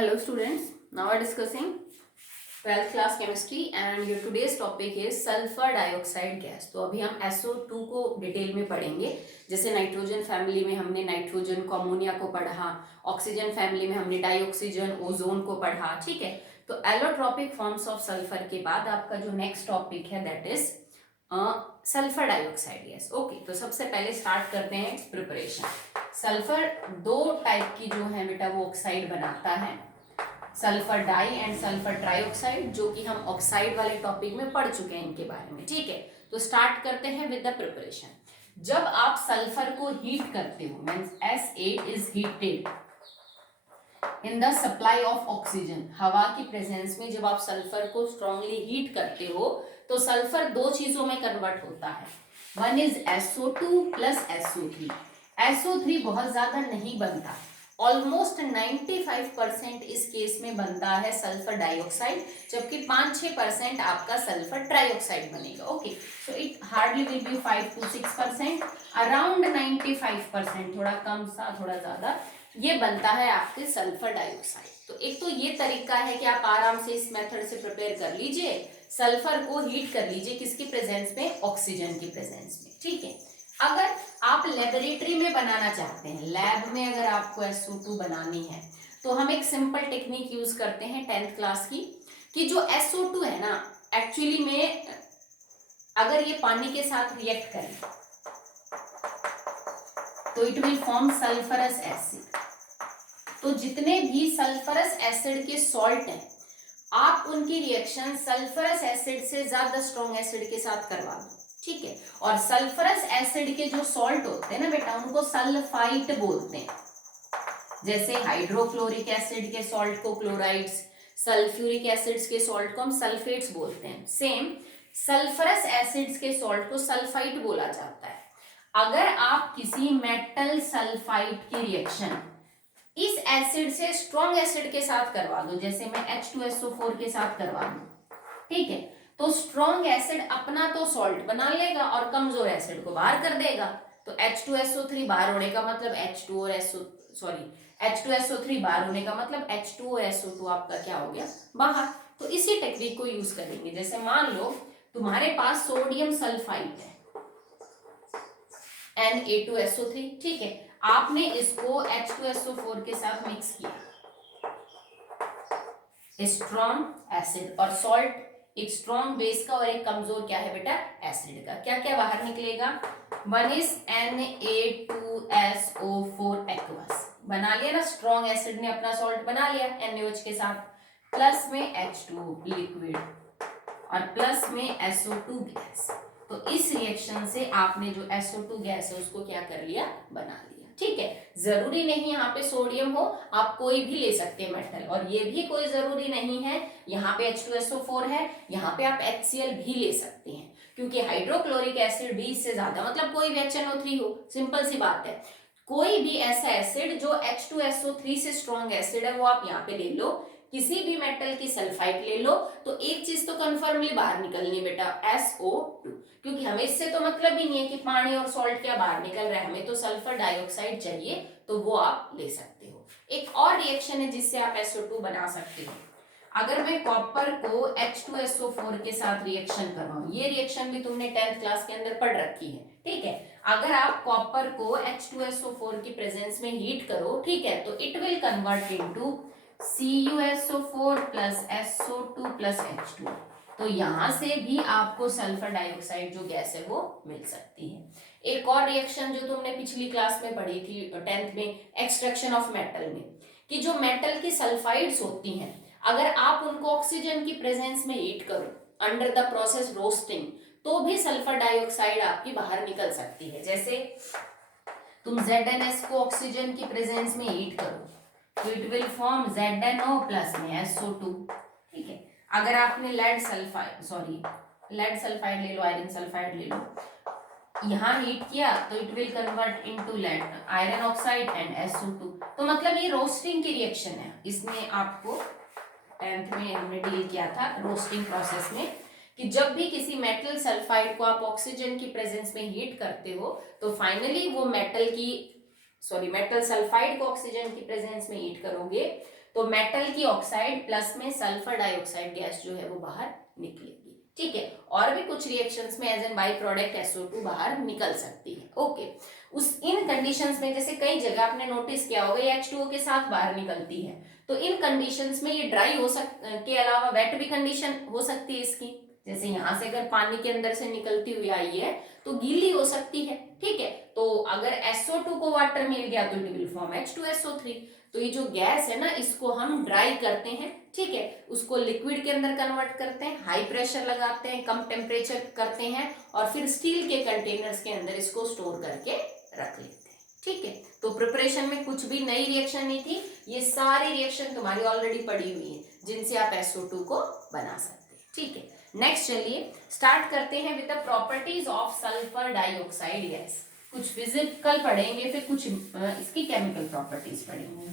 Hello students, now we are discussing 12th class chemistry and your today's topic is sulfur dioxide gas। तो अभी हम SO2 को detail में पढ़ेंगे। जैसे नाइट्रोजन फैमिली में हमने नाइट्रोजन को, अमोनिया को पढ़ा, ऑक्सीजन फैमिली में हमने डाइऑक्सीजन, ओजोन को पढ़ा, ठीक है। तो एलोट्रॉपिक फॉर्म्स ऑफ सल्फर के बाद आपका जो नेक्स्ट टॉपिक है that is sulphur dioxide gas. Okay, तो सबसे पहले स्टार्ट करते हैं प्रिपरेशन। सल्फर दो टाइप की जो है बेटा वो ऑक्साइड बनाता है, sulphur di and sulphur trioxide, जो कि हम ऑक्साइड वाले टॉपिक में पढ़ चुके हैं इनके बारे में, ठीक है। तो स्टार्ट करते हैं विद द प्रिपरेशन। जब आप सल्फर को हीट करते हो means SA is heated in the supply of oxygen, हवा की प्रेजेंस में जब आप सल्फर को स्ट्रांगली हीट करते हो तो सल्फर दो चीजों में कन्वर्ट होता है। One is SO2 plus SO3। SO3 बहुत ज्यादा नहीं बनता, ऑलमोस्ट 95% इस केस में बनता है सल्फर डाइऑक्साइड, जबकि 5-6% आपका सल्फर ट्राइऑक्साइड बनेगा। Okay, so it hardly will be 5 to 6%, around 95%, थोड़ा कम सा थोड़ा ज्यादा, ये बनता है आपके सल्फर डाइऑक्साइड। तो एक तो ये तरीका है कि आप आराम से इस मेथड से प्रिपेयर कर लीजिए, सल्फर को हीट कर लीजिए किसकी प्रेजेंस में, ऑक्सीजन की प्रेजेंस में, ठीक है। अगर आप लेबोरेटरी में बनाना चाहते हैं, लैब में अगर आपको SO2 बनानी है तो हम एक सिंपल टेक्निक यूज करते हैं 10th क्लास की, कि जो SO2 है ना, एक्चुअली में अगर ये पानी के साथ रिएक्ट करें तो it will form sulphurous acid. तो जितने भी सल्फरस एसिड के सॉल्ट हैं आप उनकी रिएक्शन सल्फरस एसिड से ज्यादा स्ट्रॉन्ग एसिड के साथ करवा दो, ठीक है। और सल्फरस एसिड के जो सॉल्ट होते हैं ना बेटा, उनको सल्फाइट बोलते हैं। जैसे हाइड्रोक्लोरिक एसिड के सॉल्ट को क्लोराइड्स, सल्फ्यूरिक एसिड्स के सॉल्ट को हम सल्फेट्स बोलते हैं। सेम सल्फरस एसिड्स के सॉल्ट को सल्फाइट बोला जाता है। अगर आप किसी मेटल सल्फाइड की रिएक्शन इस एसिड से स्ट्रॉन्ग एसिड के साथ करवा दो, जैसे मैं H2SO4 के साथ करवा दूं, ठीक है, तो स्ट्रॉन्ग एसिड अपना तो सॉल्ट बना लेगा और कमजोर एसिड को बाहर कर देगा। तो H2SO3 बाहर होने का मतलब H2SO3 बाहर होने का मतलब H2 और SO2 आपका क्या हो गया, बाहर। तो इसी टेक्निक को यूज करेंगे। जैसे मान लो तुम्हारे पास सोडियम सल्फाइड है Na2SO3, ठीक है, आपने इसको H2SO4 के साथ मिक्स किया, स्ट्रॉन्ग एसिड और सॉल्ट, एक स्ट्रॉन्ग बेस का और एक कमजोर क्या है बेटा, एसिड का। क्या क्या बाहर निकलेगा, वन इज Na2SO4 एक्वस, बना लिया ना, स्ट्रॉन्ग एसिड ने अपना सॉल्ट बना लिया NaOH के साथ, प्लस में H2 लिक्विड और प्लस में SO2 गैस। तो इस रिएक्शन से आपने जो SO2 गैस है उसको क्या कर लिया, बना लिया, ठीक है। जरूरी नहीं यहाँ पे सोडियम हो, आप कोई भी ले सकते हैं मेटल, और ये भी कोई जरूरी नहीं है यहाँ पे H2SO4 है, यहाँ पे आप HCl भी ले सकते हैं, क्योंकि हाइड्रोक्लोरिक एसिड भी इससे ज्यादा, मतलब कोई भी HNO3 हो, सिंपल सी बात है। कोई भी ऐसा एसिड जो H2SO3 से स्ट्रॉन्ग एसिड है वो आप यहाँ पे ले लो, किसी भी मेटल की सल्फाइड ले लो, तो एक चीज तो कंफर्मली बाहर निकलनी बेटा, SO2, क्योंकि हमें इससे तो मतलब ही नहीं है कि पानी और सॉल्ट क्या बाहर निकल रहा है, हमें तो सल्फर डाइऑक्साइड चाहिए, तो वो आप ले सकते हो। एक और रिएक्शन है जिससे आप SO2 बना सकते हो। अगर मैं कॉपर को H2SO4 के साथ रिएक्शन करवाऊं, ये रिएक्शन भी तुमने 10th क्लास के अंदर पढ़ रखी है, ठीक है। अगर आप कॉपर को H2SO4 की प्रेजेंस में हीट करो, ठीक है, तो it will convert into CuSO4 plus SO2 plus H2। तो यहां से भी आपको सल्फर डाइऑक्साइड जो गैस है वो मिल सकती है। एक और रिएक्शन जो तुमने पिछली क्लास में पढ़ी थी 10th में, एक्सट्रैक्शन ऑफ मेटल में, कि जो मेटल की सल्फाइड्स होती हैं अगर आप उनको ऑक्सीजन की प्रेजेंस में हीट करो अंडर द प्रोसेस रोस्टिंग, तो भी सल्फर डाइऑक्साइड आपकी बाहर निकल सकती है। जैसे तुम ZnS को ऑक्सीजन की प्रेजेंस में हीट करो तो it will form ZnO plus में SO2, ठीक है। अगर आपने लेड सल्फाइड ले लो, आयरन सल्फाइड ले लो, यहाँ हीट किया तो it will convert into lead iron oxide and SO2। तो मतलब ये रोस्टिंग की रिएक्शन है, इसमें आपको 10th में हमने डील किया था रोस्टिंग प्रोसेस में, कि जब भी किसी मेटल सल्फाइड को आप ऑक्सीजन की प्रेजेंस में हीट करते हो तो फाइनली वो मेटल सल्फाइड को ऑक्सीजन की प्रेजेंस में हीट करोगे तो मेटल की ऑक्साइड प्लस में सल्फर डाइऑक्साइड गैस जो है वो बाहर निकलेगी। ठीक है, और भी कुछ रिएक्शंस में as an by product SO2 बाहर निकल सकती है। ओके, उस इन कंडीशंस में जैसे कई जगह आपने नोटिस किया होगा ये H2O के साथ बाहर निकलती है, तो इन कंडीशंस में ये ड्राई हो के अलावा वेट भी कंडीशन हो सकती है इसकी। जैसे यहाँ से अगर पानी के अंदर से निकलती हुई आई है तो गीली हो सकती है। ठीक है, तो अगर SO2 को वाटर मिल गया तो इट विल फॉर्म H2SO3। तो ये जो गैस है ना इसको हम ड्राई करते हैं। ठीक है, उसको लिक्विड के अंदर कन्वर्ट करते हैं, हाई प्रेशर लगाते हैं, कम टेम्परेचर करते हैं और फिर स्टील के कंटेनर्स के अंदर इसको स्टोर करके रख लेते हैं। ठीक है, तो प्रिपरेशन में कुछ भी नई रिएक्शन नहीं थी, ये सारी रिएक्शन तुम्हारी ऑलरेडी पड़ी हुई है जिनसे आप SO2 को बना सकते हैं। ठीक है, नेक्स्ट चलिए स्टार्ट करते हैं with the properties of sulphur dioxide gas. कुछ फिजिकल पढ़ेंगे फिर कुछ इसकी केमिकल प्रॉपर्टीज पढ़ेंगे।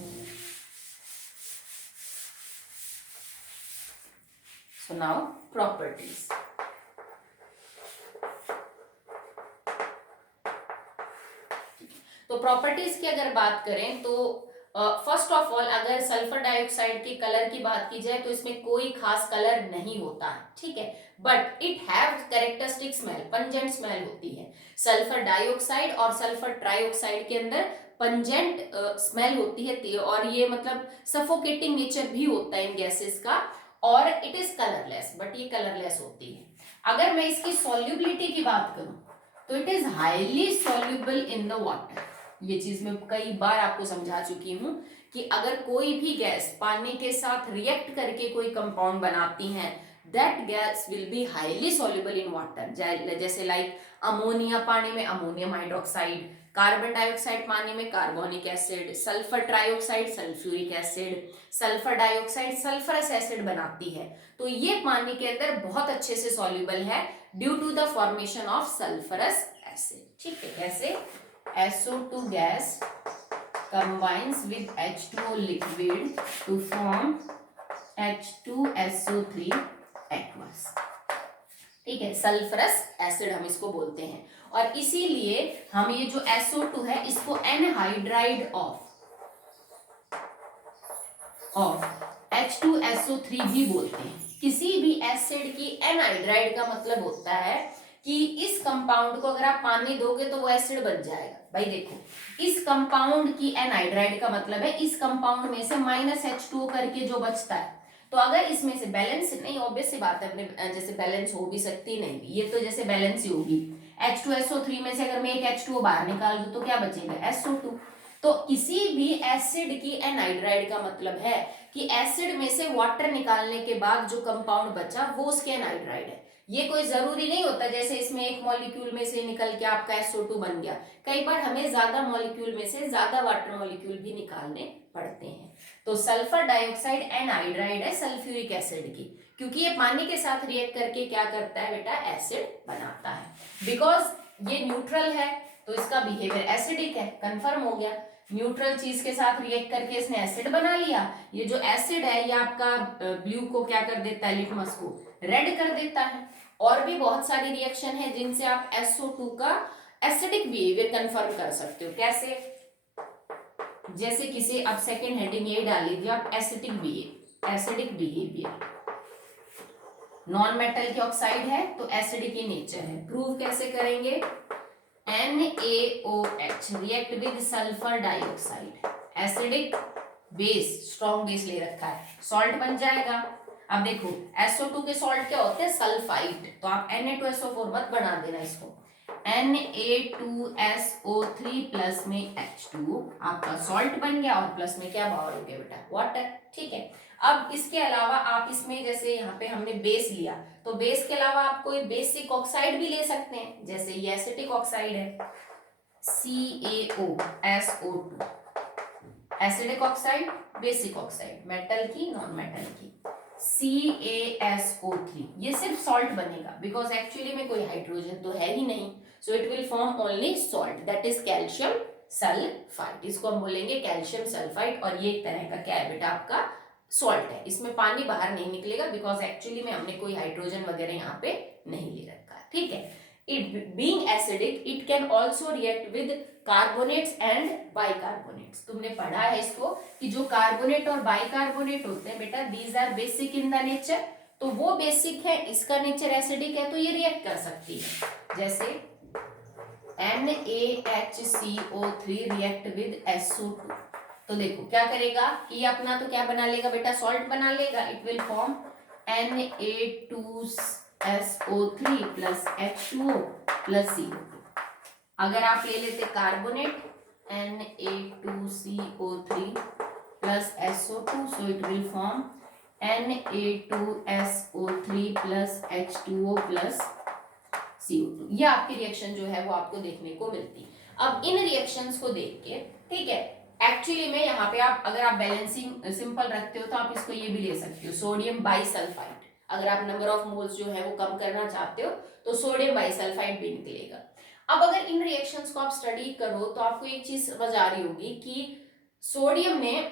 So now properties. तो प्रॉपर्टीज की अगर बात करें तो फर्स्ट ऑफ ऑल अगर सल्फर डाइऑक्साइड के कलर की बात की जाए तो इसमें कोई खास कलर नहीं होता है। ठीक है, but it have characteristic smell, pungent smell होती है। सल्फर डाइऑक्साइड और सल्फर ट्राइऑक्साइड के अंदर पंजेंट स्मेल होती है और ये मतलब सफोकेटिंग नेचर भी होता है इन गैसेस का, और इट इज कलरलेस, बट ये कलरलेस होती है। अगर मैं इसकी सॉल्युबिलिटी की बात करूं तो it is highly soluble in the water. ये चीज मैं कई बार आपको समझा चुकी हूं कि अगर कोई भी गैस पानी के साथ रिएक्ट करके कोई कंपाउंड बनाती है that gas will be highly soluble in water. जैसे लाइक अमोनिया पानी में अमोनियम हाइड्रोक्साइड, कार्बन डाइऑक्साइड पानी में carbonic acid, sulphur trioxide sulphuric acid, sulphur dioxide sulphurous acid बनाती है। तो ये पानी के अंदर बहुत अच्छे से सॉल्युबल है due to the formation of sulphurous acid. ठीक है, कैसे SO2 gas combines with H2O liquid to form H2SO3 aqueous। ठीक है, सल्फरस एसिड हम इसको बोलते हैं और इसीलिए हम ये जो SO2 है इसको एनहाइड्राइड ऑफ H2SO3 भी बोलते हैं। किसी भी एसिड की एनहाइड्राइड का मतलब होता है कि इस कंपाउंड को अगर आप पानी दोगे तो वो एसिड बन जाएगा। भाई देखो, इस कंपाउंड की एनहाइड्राइड का मतलब है इस कंपाउंड में से -H2O करके जो बचता है, तो अगर इसमें से बैलेंस नहीं, ऑब्वियस सी बात है अपने जैसे बैलेंस हो भी सकती नहीं भी, ये तो जैसे बैलेंस ही होगी। H2SO3 में से अगर मैं एक H2O बाहर निकाल दूं तो क्या बचेगा SO2। तो किसी भी एसिड की एनहाइड्राइड का मतलब है कि एसिड में से वाटर निकालने के बाद जो कंपाउंड बचा वो उसके एनहाइड्राइड है। ये कोई जरूरी नहीं होता जैसे इसमें एक मॉलिक्यूल में से निकल के आपका SO2 बन गया, कई बार हमें ज्यादा मॉलिक्यूल में से ज्यादा वाटर मॉलिक्यूल भी निकालने पड़ते हैं। तो सल्फर डाइऑक्साइड एनहाइड्राइड है सल्फ्यूरिक एसिड की, क्योंकि ये पानी के साथ रिएक्ट करके क्या करता है बेटा, एसिड बनाता है। बिकॉज ये न्यूट्रल है तो इसका बिहेवियर एसिडिक है, कंफर्म हो गया। न्यूट्रल चीज के साथ रिएक्ट करके इसने एसिड बना लिया। ये जो एसिड है ये आपका ब्लू को क्या कर देता है, लिटमस को रेड कर देता है। और भी बहुत सारी रिएक्शन है जिनसे आप SO2 का एसिडिक बिहेवियर कंफर्म कर सकते हो। कैसे, जैसे किसी अब सेकंड हेडिंग ये डाल लीजिए आप, एसिडिक बिहेवियर। नॉन मेटल की ऑक्साइड है तो एसिडिक ही नेचर है। प्रूव कैसे करेंगे, NaOH react with sulphur dioxide, acidic base, strong base ले रखा है, सॉल्ट बन जाएगा। अब देखो SO2 के सॉल्ट क्या होते हैं, सल्फाइड, तो आप Na2SO4 मत बना देना इसको, Na2SO3 प्लस में H2O आपका सॉल्ट बन गया और प्लस में क्या बाहर हो गया बेटा, वाटर। ठीक है, अब इसके अलावा आप इसमें जैसे यहाँ पे हमने बेस लिया तो बेस के अलावा आप कोई बेसिक ऑक्साइड भी ले सकते हैं, जैसे ये एसिटिक ऑक्साइड है CaOSO2, acidic oxide, basic oxide, metal की नॉन मेटल की CaSO3, ये सिर्फ सॉल्ट बनेगा बिकॉज एक्चुअली में कोई हाइड्रोजन तो है ही नहीं, सो it will form only salt, that is calcium sulphide. इसको हम बोलेंगे कैल्शियम सल्फाइड और ये एक तरह का क्या है बेटा, आपका सॉल्ट है। इसमें पानी बाहर नहीं निकलेगा बिकॉज एक्चुअली में हमने कोई हाइड्रोजन वगैरह यहाँ पे नहीं ले रखा है। ठीक है, it being acidic it can also react with carbonates and bicarbonates. Carbonates. तुमने पढ़ा है इसको कि जो कार्बोनेट और बाइकार्बोनेट होते हैं बेटा, these are basic in the nature. तो वो बेसिक है, इसका नेचर एसिडिक है, तो ये रिएक्ट कर सकती है। जैसे NaHCO3 रिएक्ट विद SO2, तो देखो क्या करेगा कि ये अपना तो क्या बना लेगा बेटा, सॉल्ट बना लेगा। It will form Na2SO3 plus H2O plus CO2। अगर आप ले लेते carbonate Na2CO3 plus SO2, so it will form Na2SO3 plus H2O plus CO2। ये आपकी रिएक्शन जो है वो आपको देखने को मिलती है। अब इन रिएक्शंस को देख के, ठीक है, एक्चुअली में यहाँ पे आप अगर आप बैलेंसिंग सिंपल रखते हो तो आप इसको ये भी ले सकते हो, सोडियम बाइसल्फाइड। अगर आप नंबर ऑफ मोल्स जो है वो कम करना चाहते हो तो सोडियम बाइसल्फाइड भी निकलेगा। अब अगर इन रिएक्शंस को आप स्टडी करो तो आपको एक चीज समझ आ रही होगी कि सोडियम में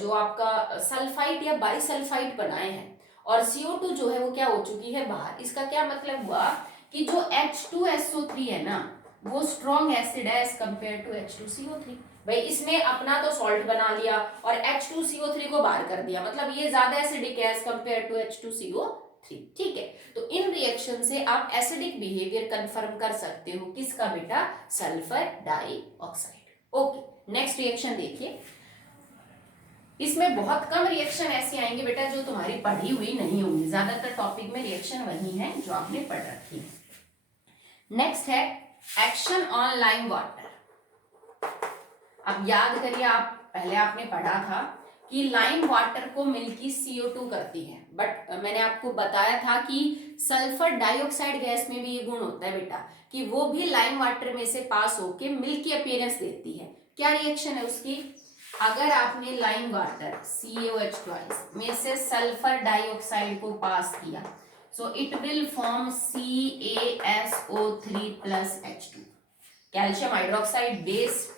जो आपका सल्फाइड या बाइसल्फाइड बनाए हैं और CO2 जो है वो क्या हो चुकी है बाहर। इसका क्या मतलब हुआ कि जो H2SO3 है ना वो स्ट्रॉन्ग एसिड है एज कंपेयर टू H2CO3। भाई इसने अपना तो सॉल्ट बना लिया और H2CO3 को बाहर कर दिया, मतलब ये ज्यादा एसिडिक है एज कंपेयर टू H2CO3। ठीक है, तो इन रिएक्शन से आप एसिडिक बिहेवियर कंफर्म कर सकते हो किसका बेटा, sulphur dioxide. Okay, next reaction देखिए। इसमें बहुत कम रिएक्शन ऐसे आएंगे बेटा जो तुम्हारी पढ़ी हुई नहीं होंगी, ज्यादातर टॉपिक में रिएक्शन वही है जो आपने पढ़ रखी है। नेक्स्ट है एक्शन ऑन लाइम वाटर। अब याद करिए, आप पहले आपने पढ़ा था कि लाइम वाटर को मिल्की CO2 करती है, बट मैंने आपको बताया था कि सल्फर डाइऑक्साइड गैस में भी ये गुण होता है बेटा कि वो भी लाइम वाटर में से पास होके मिल्की अपीयरेंस देती है। क्या रिएक्शन है उसकी, अगर आपने लाइम वाटर CaOH में से सल्फर डाइऑक्साइड को पास किया, so it will form CaSO3 plus H2। Calcium hydroxide base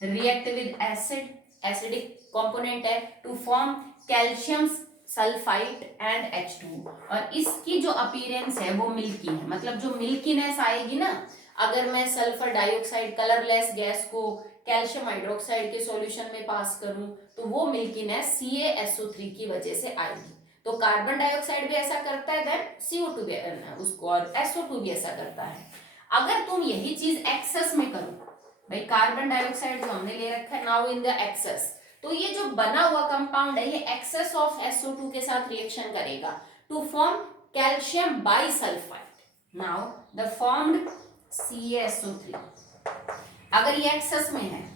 react with acid, acidic component है, to form calcium sulphide and H2। और इसकी जो अपीयरेंस है वो मिल्की है, मतलब जो मिल्कीनेस आएगी ना, अगर मैं सल्फर डाइऑक्साइड कलरलेस गैस को कैल्शियम हाइड्रोक्साइड के सॉल्यूशन में पास करूं तो वो मिल्कीनेस CaSO3 की वजह से आएगी। तो कार्बन डाइऑक्साइड भी ऐसा करता है, देन CO2 भी उसको, और SO2 भी ऐसा करता है। अगर तुम यही चीज एक्सेस में करो, भाई कार्बन डाइऑक्साइड जो हमने ले रखा है नाउ इन द एक्सेस, तो ये जो बना हुआ कंपाउंड है ये एक्सेस ऑफ SO2 के साथ रिएक्शन करेगा to form calcium bisulphide. Now the formed CaSO3 अगर ये एक्सेस में है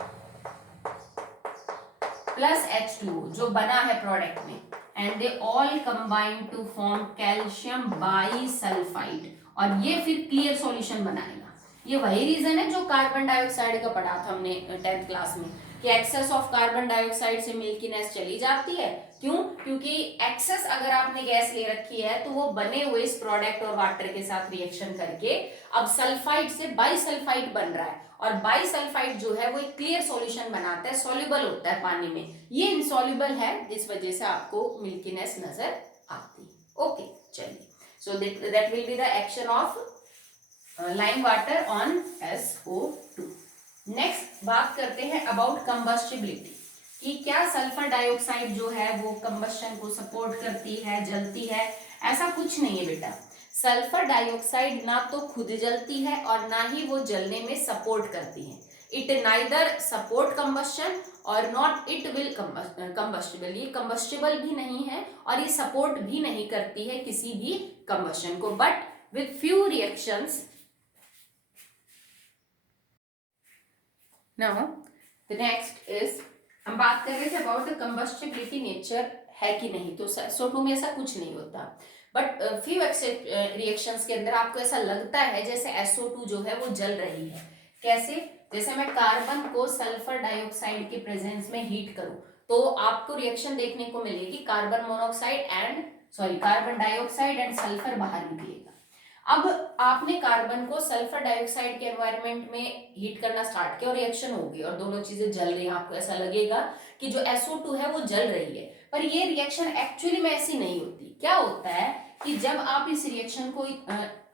प्लस H2O जो बना है प्रोडक्ट में, and they all combine to form calcium bisulphide, और ये फिर क्लियर सॉल्यूशन बनाएगा। ये वही रीजन है जो कार्बन डाइऑक्साइड का पढ़ा था हमने 10th क्लास में कि एक्सेस ऑफ कार्बन डाइऑक्साइड से मिल्कीनेस चली जाती है। क्यों, क्योंकि एक्सेस अगर आपने गैस ले रखी है तो वो बने हुए इस प्रोडक्ट और वाटर के साथ रिएक्शन करके अब सल्फाइड से बाइसल्फाइड बन रहा है, और बाइसल्फाइड जो है वो एक क्लियर सॉल्यूशन बनाता है, सॉल्युबल होता है पानी में, ये इनसॉल्युबल है, इस वजह से आपको मिल्कीनेस नजर आती है। ओके, चलिए, so that will be the action of lime water on SO2। Next बात करते हैं अबाउट कंबस्टिबिलिटी, कि क्या सल्फर डाइऑक्साइड जो है वो कंबस्शन को सपोर्ट करती है, जलती है। ऐसा कुछ नहीं है बेटा, सल्फर डाइऑक्साइड ना तो खुद जलती है और ना ही वो जलने में सपोर्ट करती है। इट नाइदर सपोर्ट कंबस्शन और नॉट इट विल कंबस्टिबल, ये कंबस्टिबल भी नहीं है और ये सपोर्ट भी नहीं करती है किसी भी कंबस्शन को, but with few reactions. Now the next is, हम बात कर रहे थे अबाउट द कंबस्टिबिलिटी नेचर है कि नहीं, तो SO2 में ऐसा कुछ नहीं होता, बट फ्यू रिएक्शंस के अंदर आपको ऐसा लगता है जैसे SO2 जो है वो जल रही है। कैसे, जैसे मैं कार्बन को सल्फर डाइऑक्साइड के प्रेजेंस में हीट करूं तो आपको रिएक्शन देखने को मिलेगी, carbon monoxide and carbon dioxide and sulphur बाहर निकलेगा। अब आपने कार्बन को सल्फर डाइऑक्साइड के एनवायरनमेंट में हीट करना स्टार्ट किया और रिएक्शन होगी और दोनों चीजें जल रही हैं, आपको ऐसा लगेगा कि जो SO2 है वो जल रही है, पर ये रिएक्शन एक्चुअली में ऐसी नहीं होती। क्या होता है कि जब आप इस रिएक्शन को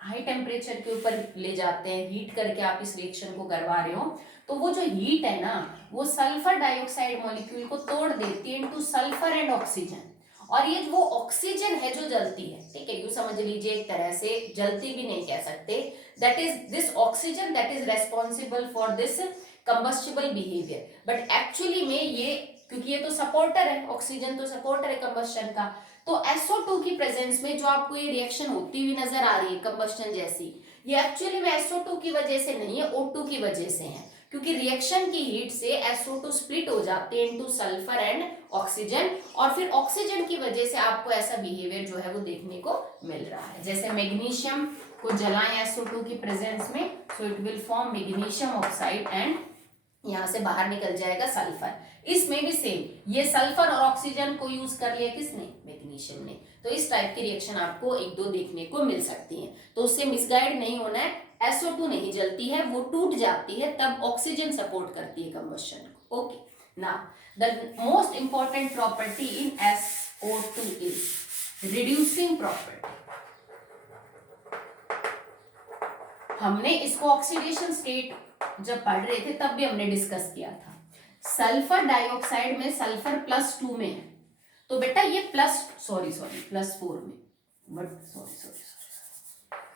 हाई टेम्परेचर के ऊपर ले जाते हैं, हीट करके आप इस रिएक्शन को करवा रहे हो, तो वो जो हीट है ना वो सल्फर डाइऑक्साइड मॉलिक्यूल को तोड़ देती है इनटू सल्फर एंड ऑक्सीजन, और ये वो ऑक्सीजन है जो जलती है, ठीक है, यूं समझ लीजिए, एक तरह से जलती भी नहीं कह सकते, that is this oxygen that is responsible for this combustible behaviour, but actually में ये, क्योंकि ये तो सपोर्टर है, ऑक्सीजन तो सपोर्टर है कंबस्शन का, तो SO2 की प्रेजेंस में जो आपको ये रिएक्शन होती हुई नजर आ रही है कंबस्टन जैसी, ये एक्चुअली में SO2 की वजह से नहीं है, O2 की वजह से है, क्योंकि रिएक्शन की हीट से SO2 स्प्लिट हो जाते हैं इनटू सल्फर एंड ऑक्सीजन, और फिर ऑक्सीजन की वजह से आपको ऐसा बिहेवियर जो है वो देखने को मिल रहा है। जैसे मैग्नीशियम को जलाएं SO2 की प्रेजेंस में, सो it will form magnesium oxide and यहां से बाहर निकल जाएगा सल्फर। इसमें भी सेम, ये सल्फर और ऑक्सीजन को यूज कर लिया किसने, मैग्नीशियम ने, तो इस टाइप की रिएक्शन आपको एक दो देखने को मिल सकती है, तो उससे मिसगाइड नहीं होना है, SO2 नहीं जलती है, वो टूट जाती है, तब ऑक्सीजन सपोर्ट करती है कंबशन को। Okay, now the most important property in SO2 is reducing property. हमने इसको ऑक्सीडेशन स्टेट जब पढ़ रहे थे तब भी हमने डिस्कस किया था, सल्फर डाइऑक्साइड में सल्फर +2 में है, तो बेटा ये +4 में, बट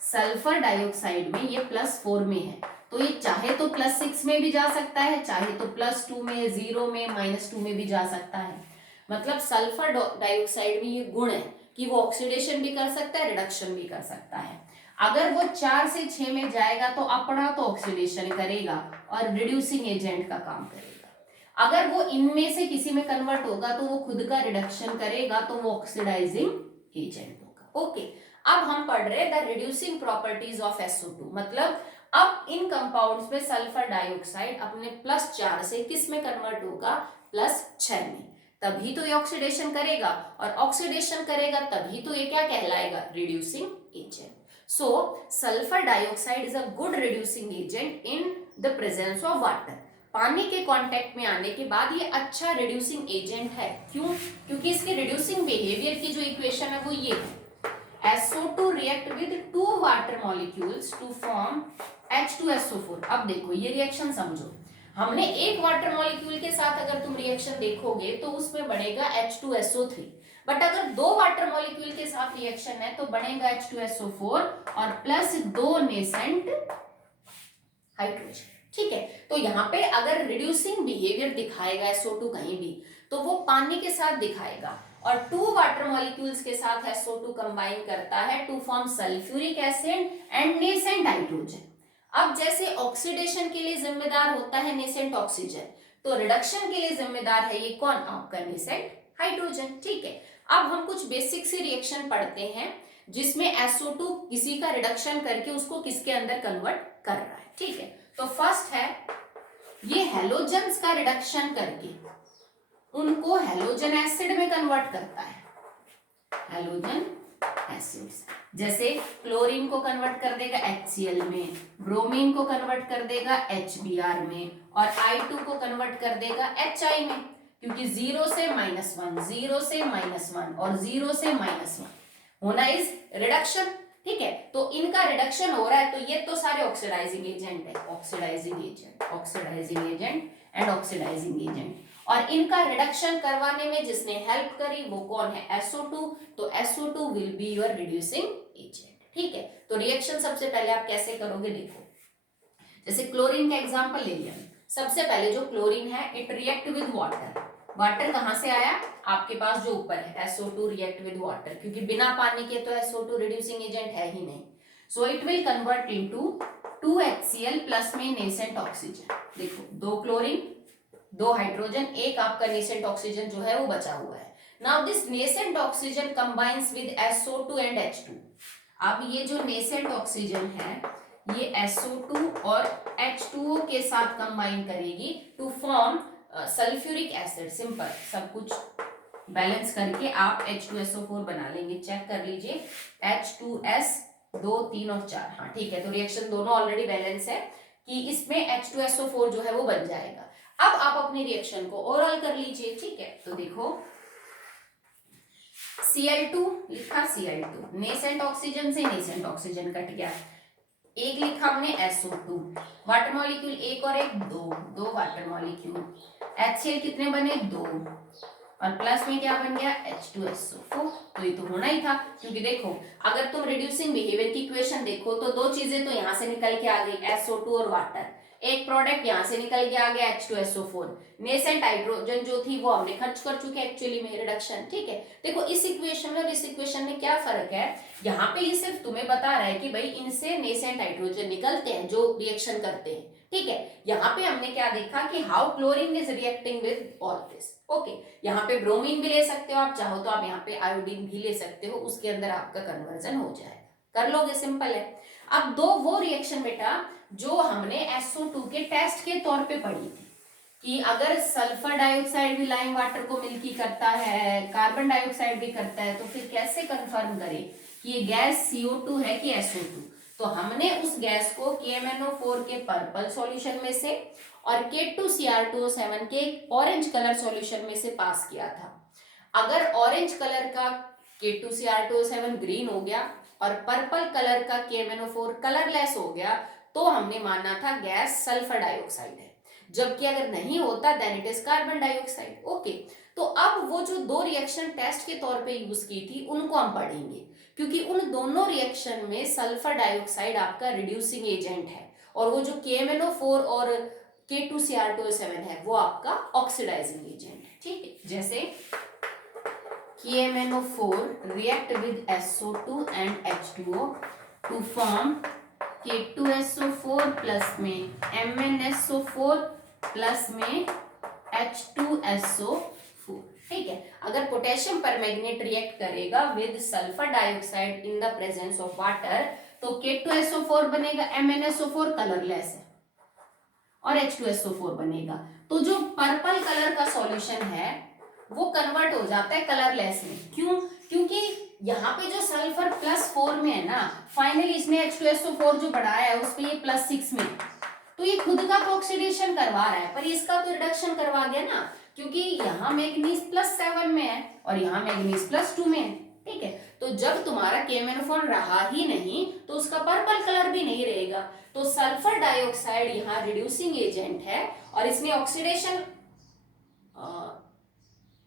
सल्फर डाइऑक्साइड में ये +4 में है, तो ये चाहे तो +6 में भी जा सकता है, चाहे तो +2 में, 0 में, -2 में भी जा सकता है, मतलब सल्फर डाइऑक्साइड में ये गुण है कि वो ऑक्सीडेशन भी कर सकता है, रिडक्शन भी कर सकता है। अगर वो 4 से 6 में जाएगा तो अपना तो ऑक्सीडेशन करेगा और रिड्यूसिंग एजेंट का काम करेगा, अगर वो इनमें से किसी में कन्वर्ट होगा तो वो खुद का रिडक्शन करेगा, तो वो ऑक्सीडाइजिंग एजेंट होगा। ओके, अब हम पढ़ रहे हैं the reducing properties of SO2, मतलब अब इन कंपाउंड्स में सल्फर डाइऑक्साइड अपने +4 से किस में कन्वर्ट होगा, +6 में, तभी तो ये ऑक्सीडेशन करेगा, और ऑक्सीडेशन करेगा तभी तो ये क्या कहलाएगा, reducing agent. So, sulfur dioxide is a good reducing agent in the presence of water. पानी के कांटेक्ट में आने के बाद ये अच्छा रिड्यूसिंग एजेंट है, क्यों, क्योंकि इसके रिड्यूसिंग बिहेवियर की जो इक्वेशन है वो ये है, SO2 react with 2 water molecules to form H2SO4। अब देखो ये रिएक्शन समझो, हमने एक वाटर मॉलिक्यूल के साथ अगर तुम रिएक्शन देखोगे तो उसमें बनेगा H2SO3, बट अगर 2 वाटर मॉलिक्यूल के साथ रिएक्शन है तो बनेगा H2SO4 और +2 नेसेंट हाइड्रोजन, ठीक है। तो यहाँ पे अगर रिड्यूसिंग बिहेवियर दिखाएगा SO2 कहीं भी तो वो पानी के साथ दिखाएगा, और 2 वाटर मॉलिक्यूल्स के साथ SO2 कंबाइन करता है to form sulphuric acid and nascent hydrogen. अब जैसे ऑक्सीडेशन के लिए जिम्मेदार होता है नेसेंट ऑक्सीजन, तो रिडक्शन के लिए जिम्मेदार है ये कौन, आपका नेसेंट हाइड्रोजन, ठीक है। अब हम कुछ बेसिक सी रिएक्शन पढ़ते हैं जिसमें SO2 किसी का रिडक्शन करके उसको किसके अंदर कन्वर्ट कर रहा है, ठीक है। तो फर्स्ट है ये हैलोजन्स का रिडक्शन करके उनको हैलोजन एसिड में कन्वर्ट करता है, हैलोजन एसिड्स, जैसे क्लोरीन को कन्वर्ट कर देगा HCl में, ब्रोमीन को कन्वर्ट कर देगा HBr में, और I2 को कन्वर्ट कर देगा HI में, क्योंकि 0 से -1, 0 से -1 और 0 से -1 होना इज रिडक्शन, ठीक है। तो इनका रिडक्शन हो रहा है, तो ये तो सारे ऑक्सीडाइजिंग एजेंट है, oxidising agent, oxidising agent and oxidising agent, और इनका रिडक्शन करवाने में जिसने हेल्प करी वो कौन है, SO2, तो SO2 will be your reducing agent, ठीक है। तो रिएक्शन सबसे पहले आप कैसे करोगे, देखो, जैसे क्लोरीन का एग्जांपल ले लिया, सबसे पहले जो क्लोरीन है it react with water, water कहां से आया, आपके पास जो ऊपर है SO2 रिएक्ट विद वाटर, क्योंकि बिना पानी के तो SO2 रिड्यूसिंग एजेंट है ही नहीं, सो it will convert into 2HCl plus में नेसेंट ऑक्सीजन, देखो 2 क्लोरीन 2 हाइड्रोजन, एक आपका नेसेंट ऑक्सीजन जो है वो बचा हुआ है। Now this nascent oxygen combines with SO2 and H2। अब ये जो नेसेंट ऑक्सीजन है ये SO2 और H2O के साथ कंबाइन करेगी to form sulphuric acid, simple, सब कुछ बैलेंस करके आप H2SO4 बना लेंगे, चेक कर लीजिए, H2S 2 3 और 4, हाँ ठीक है। तो रिएक्शन दोनों ऑलरेडी बैलेंस है कि इसमें H2SO4 जो है वो बन जाएगा। अब आप अपनी रिएक्शन को ओवरऑल कर लीजिए, ठीक है। तो देखो Cl2 लिखा, Cl2 नेसेंट ऑक्सीजन से नेसेंट ऑक्सीजन कट गया, एक लिखा हमने SO2, वाटर मॉलिक्यूल एक और एक दो वाटर मॉलिक्यूल, HCl कितने बने, 2, और प्लस में क्या बन गया, H2SO4। तो ये तो होना ही था, क्योंकि देखो अगर तुम रिड्यूसिंग बिहेवियर की इक्वेशन देखो तो दो चीजें तो यहाँ से निकल के आ गई, SO2 और वाटर, एक प्रोडक्ट यहाँ से निकल के आ गया H2SO4। नेसेंट हाइड्रोजन जो थी वो हमने खर्च कर चुके एक्चुअली में रिडक्शन, ठीक है। देखो इस इक्वेशन में और इस इक्वेशन में क्या फर्क है, यहाँ पे ये सिर्फ तुम्हें बता रहा है कि भाई इनसे नेसेंट हाइड्रोजन निकलते हैं जो रिएक्शन करते हैं, ठीक है। यहाँ पे हमने क्या देखा कि how chlorine is reacting with all this, okay. यहाँ पे ब्रोमीन भी ले सकते हो आप, चाहो तो आप यहाँ पे आयोडीन भी ले सकते हो, उसके अंदर आपका कन्वर्जन हो जाएगा, कर लोगे, सिंपल है। अब दो वो रिएक्शन बेटा जो हमने SO2 के टेस्ट के तौर पे पढ़ी थी कि अगर सल्फर डाइऑक्साइड भी लाइम वाटर को मिल्की करता है, कार्बन डाइऑक्साइड भी करता है, तो फिर कैसे कंफर्म करें कि ये गैस CO2 है कि SO2। तो हमने उस गैस को KMnO4 के पर्पल सॉल्यूशन में से और K2Cr2O7 के ऑरेंज कलर सॉल्यूशन में से पास किया था। अगर ऑरेंज कलर का K2Cr2O7 ग्रीन हो गया और पर्पल कलर का KMnO4 कलरलेस हो गया तो हमने माना था गैस सल्फर डाइऑक्साइड है, जबकि अगर नहीं होता then it is carbon dioxide, okay. तो अब वो जो दो रिएक्शन टेस्ट के तौर पे यूज की थी उनको हम पढ़ेंगे, क्योंकि उन दोनों रिएक्शन में सल्फर डाइऑक्साइड आपका रिड्यूसिंग एजेंट है और वो जो KMnO4 और K2Cr2O7 है वो आपका ऑक्सीडाइजिंग एजेंट है, ठीक है। जैसे KMnO4 react with SO2 and H2O to form K2SO4 plus में MnSO4 प्लस में H2SO4, ठीक है। अगर पोटेशियम परमैंगनेट रिएक्ट करेगा with sulphur dioxide in the presence of water तो K2SO4 बनेगा, MnSO4 कलरलेस है और H2SO4 बनेगा। तो जो पर्पल कलर का सॉल्यूशन है वो कन्वर्ट हो जाता है कलरलेस में, क्यों, क्योंकि यहाँ पे जो सल्फर +4 में है ना, फाइनली इसने H2SO4 जो बढ़ाया है उस पे ये +6 में, तो ये खुद का तो ऑक्सीडेशन करवा रहा है पर इसका तो रिडक्शन करवा दिया ना, क्योंकि यहाँ मैग्नीज +7 में है और यहाँ मैग्नीज +2 में है, ठीक है। तो जब तुम्हारा KMnO4 रहा ही नहीं तो उसका पर्पल कलर भी नहीं रहेगा। तो सल्फर डाइऑक्साइड यहाँ रिड्यूसिंग एजेंट है और इसने ऑक्सीडेशन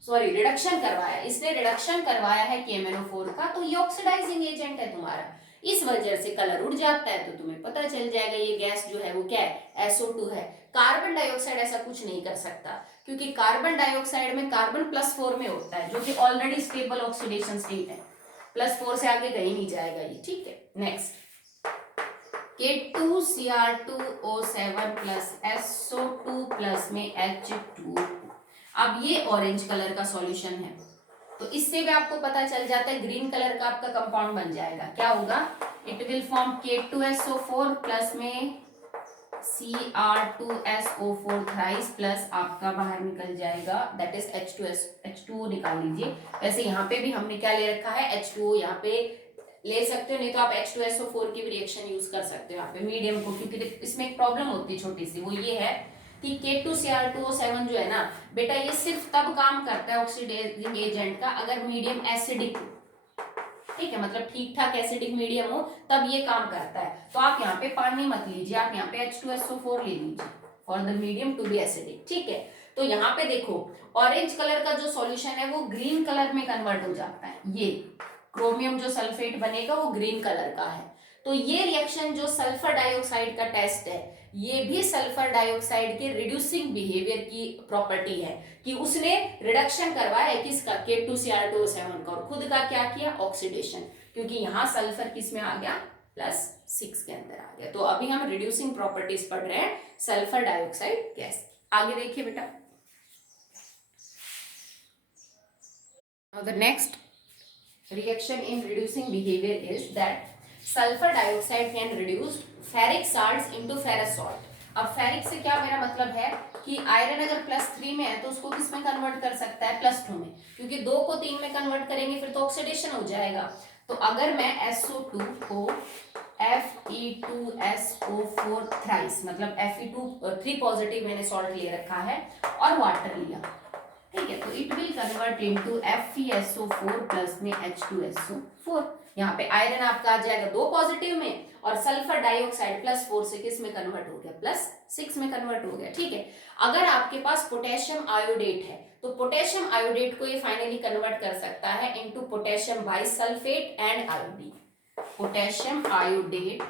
रिडक्शन करवाया, इसने रिडक्शन करवाया है KMnO4 का, तो ये ऑक्सीडाइजिंग एजेंट है तुम्हारा, इस वजह से कलर उड़ जाता है। तो तुम्हें पता चल जाएगा ये गैस जो है वो क्या है, SO2 है। कार्बन डाइऑक्साइड ऐसा कुछ नहीं कर सकता क्योंकि कार्बन डाइऑक्साइड में कार्बन +4 में होता है जो कि ऑलरेडी स्टेबल ऑक्सीडेशन स्टेट है, +4 से आगे कहीं नहीं जाएगा ये, ठीक है। Next K2Cr2O7 plus SO2 plus में H2। अब ये ऑरेंज कलर का सॉल्यूशन है तो इससे भी आपको पता चल जाता है ग्रीन कलर का आपका कंपाउंड बन जाएगा, क्या होगा, it will form K2SO4 plus में Cr2SO4 थ्राइस प्लस आपका बाहर निकल जाएगा दैट इज H2O निकाल लीजिए। वैसे यहाँ पे भी हमने क्या ले रखा है, H2O यहाँ पे ले सकते हो, नहीं तो आप H2SO4 की भी रिएक्शन यूज कर सकते हो यहाँ पे मीडियम को, क्योंकि इसमें एक प्रॉब्लम होती है छोटी सी, वो ये है कि K2Cr2O7 जो है ना बेटा ये सिर्फ तब काम करता है ऑक्सीडाइजिंग एजेंट का अगर मीडियम एसिडिक हो, ठीक है, मतलब ठीक ठाक एसिडिक मीडियम हो तब ये काम करता है। तो आप यहाँ पे पानी मत लीजिए, आप यहाँ पे H2SO4 ले लीजिए for the medium to be acidic, ठीक है। तो यहाँ पे देखो ऑरेंज कलर का जो सॉल्यूशन है वो ग्रीन कलर में कन्वर्ट हो जाता है, ये क्रोमियम जो सल्फेट बनेगा वो ग्रीन कलर का है। तो ये रिएक्शन जो सल्फर डाइऑक्साइड का टेस्ट है ये भी सल्फर डाइऑक्साइड के रिड्यूसिंग बिहेवियर की प्रॉपर्टी है कि उसने रिडक्शन करवाया है किसका, K2Cr2O7 का, और खुद का क्या किया, ऑक्सीडेशन, क्योंकि यहाँ सल्फर किस में आ गया, +6 के अंदर आ गया। तो अभी हम रिड्यूसिंग प्रॉपर्टीज पढ़ रहे हैं सल्फर डाइऑक्साइड गैस की। आगे देखिए बेटा, the next reaction in reducing behavior is that sulfur dioxide can reduce ferric salts into ferrous salt। अब फेरिक से क्या मेरा मतलब है कि आयरन अगर +3 में है तो उसको किस में कन्वर्ट कर सकता है, +2 में, क्योंकि 2 को 3 में कन्वर्ट करेंगे फिर तो ऑक्सीडेशन हो जाएगा। तो अगर मैं SO2 को Fe2SO4 थ्राइस, मतलब Fe2 3 पॉजिटिव मैंने सॉल्ट ले रखा है और वाटर लिया, ठीक है, है, तो it will convert into FeSO4 plus में H2SO4। यहाँ पे आयरन आपका आ जाएगा 2 पॉजिटिव में, और सल्फर डाइऑक्साइड +4 से किस में कन्वर्ट हो गया, +6 में कन्वर्ट हो गया। ठीक है, अगर आपके पास पोटेशियम आयोडेट है तो पोटेशियम आयोडेट को ये फाइनली कन्वर्ट कर सकता है into potassium bisulphate and iodine. Potassium iodate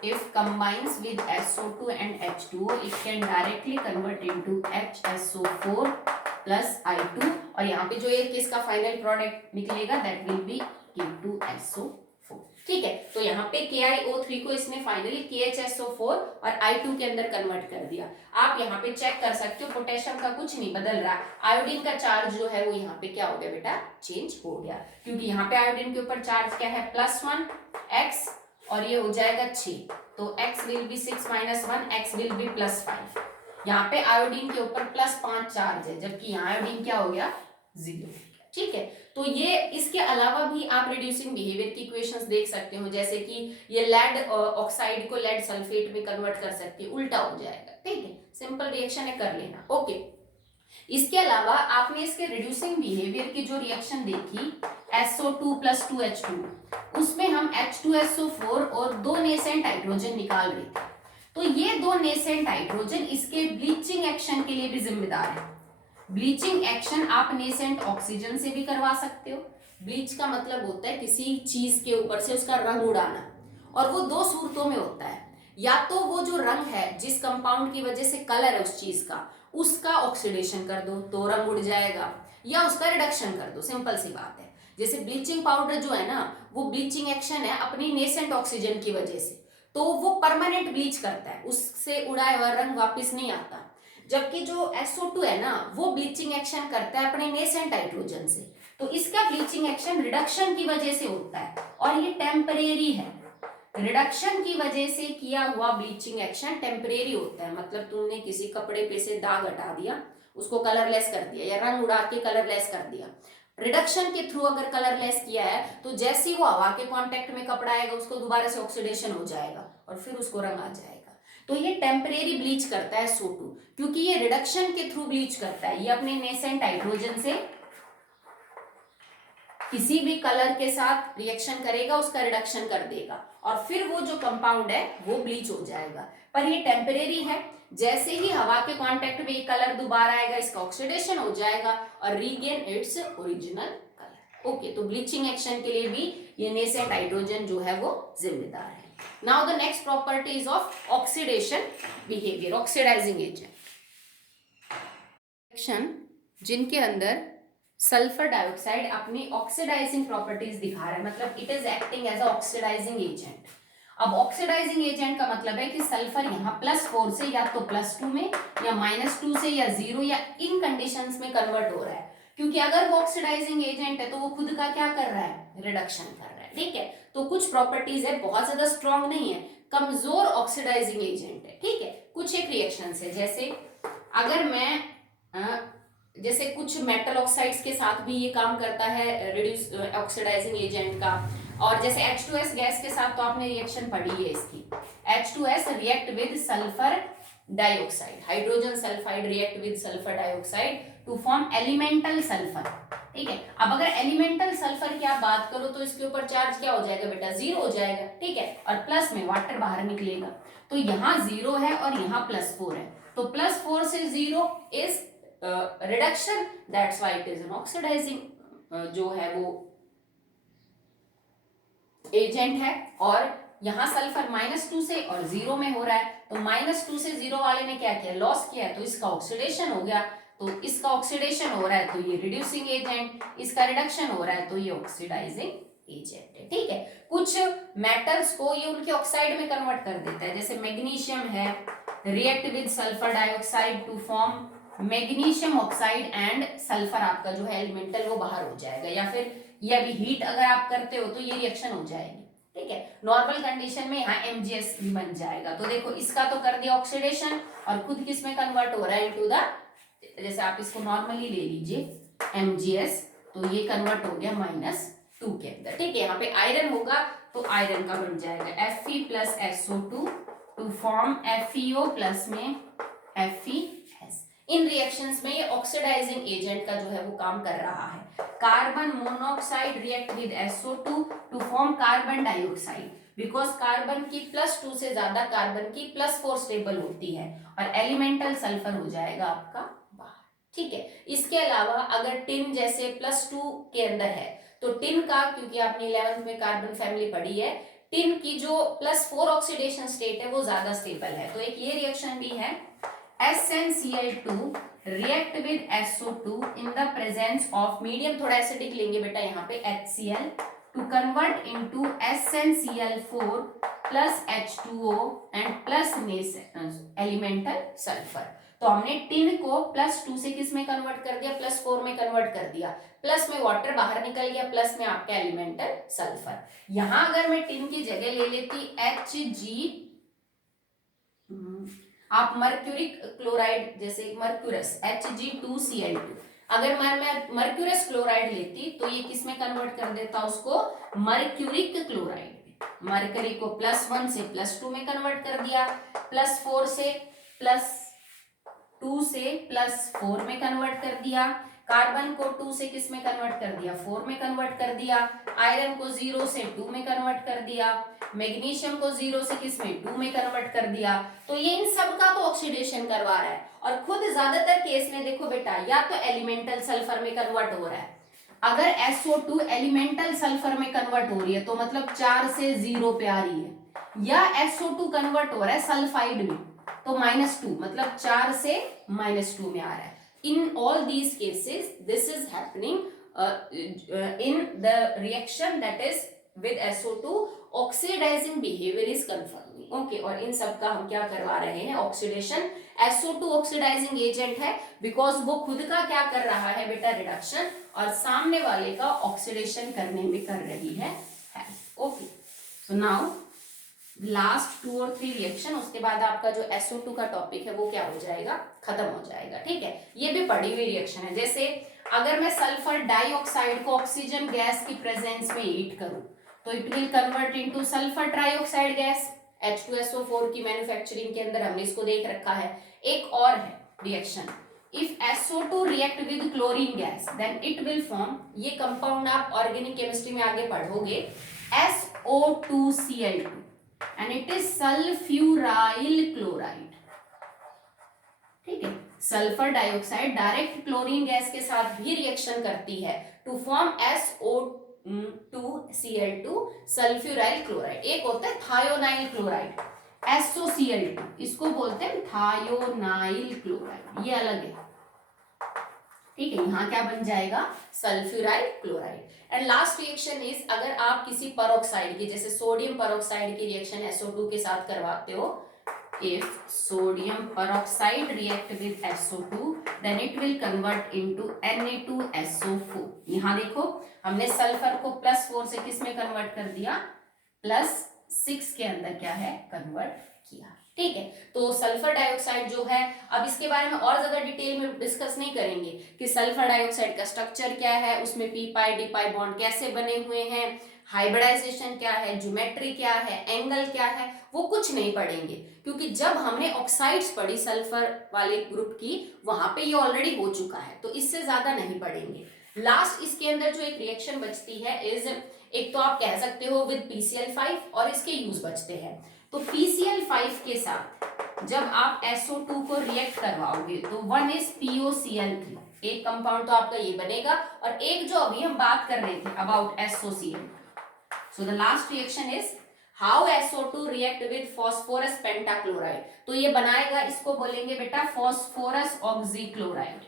if combines with SO2 and H2O, it can directly convert into HSO4 plus I2, और यहाँ पे जो ये किसका फाइनल प्रोडक्ट निकलेगा दैट विल बी K2SO4। ठीक है, तो यहाँ पे KiO3 को इसने फाइनली KHSO4 और I2 के अंदर कन्वर्ट कर दिया। आप यहाँ पे चेक कर सकते हो, पोटेशियम का कुछ नहीं बदल रहा, आयोडीन का चार्ज जो है वो यहाँ पे क्या हो गया बेटा, चेंज हो गया, क्योंकि यहाँ पे आयोडीन के ऊपर चार्ज क्या है, +1 x, और ये हो जाएगा 6, तो x will be 6 minus 1, x will be +5। यहाँ पे आयोडीन के ऊपर +5 चार्ज है, जबकि यहाँ आयोडीन क्या हो गया, 0। ठीक है, तो ये इसके अलावा भी आप रिड्यूसिंग बिहेवियर की इक्वेशंस देख सकते हो, जैसे कि ये लेड ऑक्साइड को लेड सल्फेट में कन्वर्ट कर सकती है, उल्टा हो जाएगा। ठीक है, सिंपल रिएक्शन है, कर लेना। ओके, इसके अलावा आपने इसके रिड्यूसिंग बिहेवियर की जो रिएक्शन देखी SO2 + 2H2, उसमें हम H2SO4 और 2 नेसेंट हाइड्रोजन निकाल रहे थे, तो ये 2 नेसेंट हाइड्रोजन इसके ब्लीचिंग एक्शन के लिए भी जिम्मेदार है। ब्लीचिंग एक्शन आप नेसेंट ऑक्सीजन से भी करवा सकते हो। ब्लीच का मतलब होता है किसी चीज के ऊपर से उसका रंग उड़ाना, और वो 2 सूरतों में होता है, या तो वो जो रंग है जिस कंपाउंड की वजह से कलर है उस चीज का, उसका ऑक्सीडेशन कर दो तो रंग उड़ जाएगा, या उसका रिडक्शन कर दो, सिंपल सी बात है। जैसे ब्लीचिंग पाउडर जो है ना, वो ब्लीचिंग एक्शन है अपनी नेसेंट ऑक्सीजन की वजह से, तो वो परमानेंट ब्लीच करता है, उससे उड़ाया हुआ रंग वापस नहीं आता। जबकि जो SO2 है ना, वो ब्लीचिंग एक्शन करता है अपने नेसेंट हाइड्रोजन से, तो इसका ब्लीचिंग एक्शन रिडक्शन की वजह से होता है, और ये टेम्परेरी है। रिडक्शन की वजह से किया हुआ ब्लीचिंग एक्शन टेम्परेरी होता है, मतलब तुमने किसी कपड़े पे से दाग हटा दिया, उसको कलरलेस कर दिया, या रंग उड़ा के कलरलेस कर दिया। रिडक्शन के थ्रू अगर कलरलेस किया है तो जैसे ही वो हवा के कांटेक्ट में कपड़ा आएगा उसको दोबारा से ऑक्सीडेशन हो जाएगा और फिर उसको रंग आ जाएगा। तो ये टेम्परेरी ब्लीच करता है SO2, क्योंकि ये रिडक्शन के थ्रू ब्लीच करता है, ये अपने नेसेंट हाइड्रोजन से किसी भी कलर के साथ रिएक्शन करेगा, उसका रिडक्शन कर देगा, और फिर वो जो कंपाउंड है वो ब्लीच हो जाएगा। पर ये टेम्परेरी है, जैसे ही हवा के कांटेक्ट में ये कलर दोबारा आएगा, इसका ऑक्सीडेशन हो जाएगा और regain its original colour. Okay, तो ब्लीचिंग एक्शन के लिए भी ये नेसेंट हाइड्रोजन जो है वो जिम्मेदार है। Now the next properties of oxidation behaviour, oxidising agent जिनके अंदर सल्फर डाइऑक्साइड अपनी ऑक्सीडाइजिंग प्रॉपर्टीज दिखा रहा है, मतलब it is acting as a oxidising agent. अब ऑक्सीडाइजिंग एजेंट का मतलब है कि सल्फर यहाँ +4 से या तो +2 में, या -2 से, या 0, या इन कंडीशंस में कन्वर्ट हो रहा है, क्योंकि अगर वो ऑक्सीडाइजिंग एजेंट है तो वो खुद का क्या कर रहा है, रिडक्शन कर रहा है। ठीक है, तो कुछ प्रॉपर्टीज है, बहुत ज्यादा स्ट्रॉन्ग नहीं है, कमजोर ऑक्सीडाइजिंग एजेंट है। ठीक है, कुछ एक रिएक्शन है, जैसे अगर मैं जैसे कुछ मेटल ऑक्साइड्स के साथ भी ये काम करता है रिड्यूस ऑक्सीडाइजिंग एजेंट का, और जैसे H2S गैस के साथ तो आपने रिएक्शन पढ़ी है इसकी, H2S react with sulphur dioxide, hydrogen sulphide react with sulphur dioxide to form elemental sulphur. ठीक है, अब अगर एलिमेंटल सल्फर की आप बात करो तो इसके ऊपर चार्ज क्या हो जाएगा बेटा, 0 हो जाएगा। ठीक है, और प्लस में वाटर बाहर निकलेगा, तो यहाँ 0 है और यहाँ +4 है, तो +4 से 0 is reduction, that's why it is an oxidising जो है वो एजेंट है। और यहाँ सल्फर -2 से और 0 में हो रहा है, तो -2 से 0 वाले ने क्या किया, लॉस किया, तो इसका ऑक्सीडेशन हो गया, तो इसका ऑक्सीडेशन हो रहा है तो ये रिड्यूसिंग एजेंट, इसका रिडक्शन हो रहा है तो ये ऑक्सीडाइजिंग एजेंट है। ठीक है, कुछ मेटल्स को ये उनके ऑक्साइड में कन्वर्ट कर देता है, जैसे मैग्नीशियम है, react with sulphur dioxide to form magnesium oxide, and sulphur आपका जो है एलिमेंटल वो बाहर हो जाएगा, या फिर ये अभी हीट अगर आप करते हो तो ये रिएक्शन हो जाएगी। ठीक है, नॉर्मल कंडीशन में यहाँ MgS भी बन जाएगा, तो देखो इसका तो कर दिया ऑक्सीडेशन, और खुद किस में कन्वर्ट हो रहा है, इनटू द, जैसे आप इसको नॉर्मली ले लीजिए MgS, तो ये कन्वर्ट हो गया -2 के अंदर। ठीक है, यहाँ पे आयरन होगा तो आयरन का बन जाएगा Fe + SO2 to form FeO plus में FeS। इन रिएक्शंस में ये ऑक्सीडाइजिंग एजेंट का जो है वो काम कर रहा है। Carbon monoxide react with SO2 to form carbon dioxide, because carbon की +2 से ज्यादा कार्बन की +4 स्टेबल होती है और एलिमेंटल सल्फर हो जाएगा आपका बाहर। ठीक है, इसके अलावा अगर टिन जैसे +2 के अंदर है तो टिन का, क्योंकि आपने 11th में कार्बन फैमिली पढ़ी है, टिन की जो +4 ऑक्सीडेशन स्टेट है वो ज्यादा स्टेबल है। तो एक ये रिएक्शन भी है, SnCl2 react with SO2 in the presence of medium थोड़ा एसिडिक लेंगे बेटा यहाँ पे HCl to convert into SnCl4 plus H2O and plus elemental sulfur। तो हमने टिन को +2 से किस में कन्वर्ट कर दिया, +4 में कन्वर्ट कर दिया, प्लस में वाटर बाहर निकल गया, प्लस में आपका एलिमेंटल सल्फर। यहां अगर मैं टिन की जगह ले लेती Hg, आप मर्क्यूरिक क्लोराइड जैसे मर्क्यूरस Hg2Cl2, अगर मैं मर्क्यूरस क्लोराइड लेती तो ये किस में कन्वर्ट कर देता उसको, मर्क्यूरिक क्लोराइड में। मरकरी को +1 से +2 में कन्वर्ट कर दिया, +4 से +2 से +4 में कन्वर्ट कर दिया, कार्बन को 2 से किस में कन्वर्ट कर दिया, 4 में कन्वर्ट कर दिया, आयरन को 0 से 2 में कन्वर्ट कर दिया, मैग्नीशियम को 0 से किस में 2 में कन्वर्ट कर दिया। तो ये इन सब का तो ऑक्सीडेशन करवा रहा है और खुद ज्यादातर केस में देखो बेटा या तो एलिमेंटल सल्फर में कन्वर्ट हो रहा है। अगर SO2 एलिमेंटल सल्फर में कन्वर्ट हो रही है तो मतलब 4 से 0 पे आ रही है, या SO2 कन्वर्ट हो रहा है सल्फाइड में तो -2, मतलब 4 से -2 में आ रहा है। In all these cases, this is happening in the reaction that is with SO2, oxidizing behavior is confirming. Okay, और इन सब का हम क्या करवा रहे हैं, ऑक्सीडेशन। SO2 ऑक्सीडाइजिंग एजेंट है बिकॉज वो खुद का क्या कर रहा है बेटा, रिडक्शन, और सामने वाले का ऑक्सीडेशन करने में कर रही है help. Okay, so now last 2 और 3 रिएक्शन, उसके बाद आपका जो SO2 का टॉपिक है वो क्या हो जाएगा, खत्म हो जाएगा। ठीक है, ये भी पढ़ी हुई रिएक्शन है। जैसे अगर मैं सल्फर डाइऑक्साइड को ऑक्सीजन गैस की प्रेजेंस में हीट करूं तो it will convert into sulphur trioxide gas. H2SO4 की मैन्युफैक्चरिंग के अंदर हमने इसको देख रखा है। एक और है reaction, if SO2 react with chlorine gas then it will form, ये कंपाउंड आप ऑर्गेनिक केमिस्ट्री में आगे पढ़ोगे, SO2Cl2 and it is sulphuryl chloride. ठीक है, sulphur dioxide direct chlorine gas के साथ भी रिएक्शन करती है to form SO2Cl2 sulphuryl chloride. एक होता है थायोनाइल क्लोराइड, SOCl2, इसको बोलते हैं थायोनाइल क्लोराइड, ये अलग है। ठीक है, यहाँ क्या बन जाएगा, sulphuryl chloride. And last reaction is, अगर आप किसी परऑक्साइड की, जैसे सोडियम परऑक्साइड की रिएक्शन SO2 के साथ करवाते हो, if sodium peroxide react with SO2 then it will convert into Na2SO4। यहाँ देखो हमने सल्फर को +4 से किस में कन्वर्ट कर दिया, +6 के अंदर क्या है, कन्वर्ट किया। ठीक है, तो सल्फर डाइऑक्साइड जो है, अब इसके बारे में और ज्यादा डिटेल में डिस्कस नहीं करेंगे कि सल्फर डाइऑक्साइड का स्ट्रक्चर क्या है, उसमें p पाई d पाई बॉन्ड कैसे बने हुए हैं, हाइब्रिडाइजेशन क्या है, ज्योमेट्री क्या है, एंगल क्या है, वो कुछ नहीं पढ़ेंगे, क्योंकि जब हमने ऑक्साइड्स पढ़ी सल्फर वाले ग्रुप की वहां पे ये ऑलरेडी हो चुका है, तो इससे ज्यादा नहीं पढ़ेंगे। लास्ट इसके अंदर जो एक रिएक्शन बचती है इज, एक तो आप कह सकते हो विद PCl5 और इसके यूज बचते हैं। तो PCl5 के साथ जब आप SO2 को रिएक्ट करवाओगे तो 1 इज POCl3, एक कंपाउंड तो आपका ये बनेगा, और एक जो अभी हम बात कर रहे थे about SOCl। So the last reaction is how SO2 react with phosphorus pentachloride, तो ये बनाएगा, इसको बोलेंगे बेटा फॉस्फोरस ऑक्सीक्लोराइड,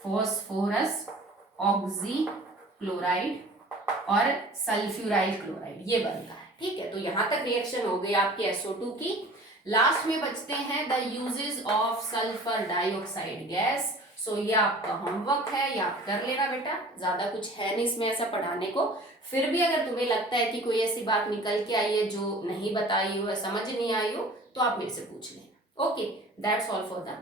फॉस्फोरस ऑक्सीक्लोराइड और सल्फ्यूराइल क्लोराइड, ये बनता है। ठीक है, तो यहां तक रिएक्शन हो गई आपकी SO2 की। लास्ट में बचते हैं the uses of sulphur dioxide gas. So ये आपका होमवर्क है, ये आप कर लेना बेटा, ज्यादा कुछ है नहीं इसमें ऐसा पढ़ाने को। फिर भी अगर तुम्हें लगता है कि कोई ऐसी बात निकल के आई है जो नहीं बताई हो या समझ नहीं आई हो तो आप मेरे से पूछ लेना। Okay, that's all for the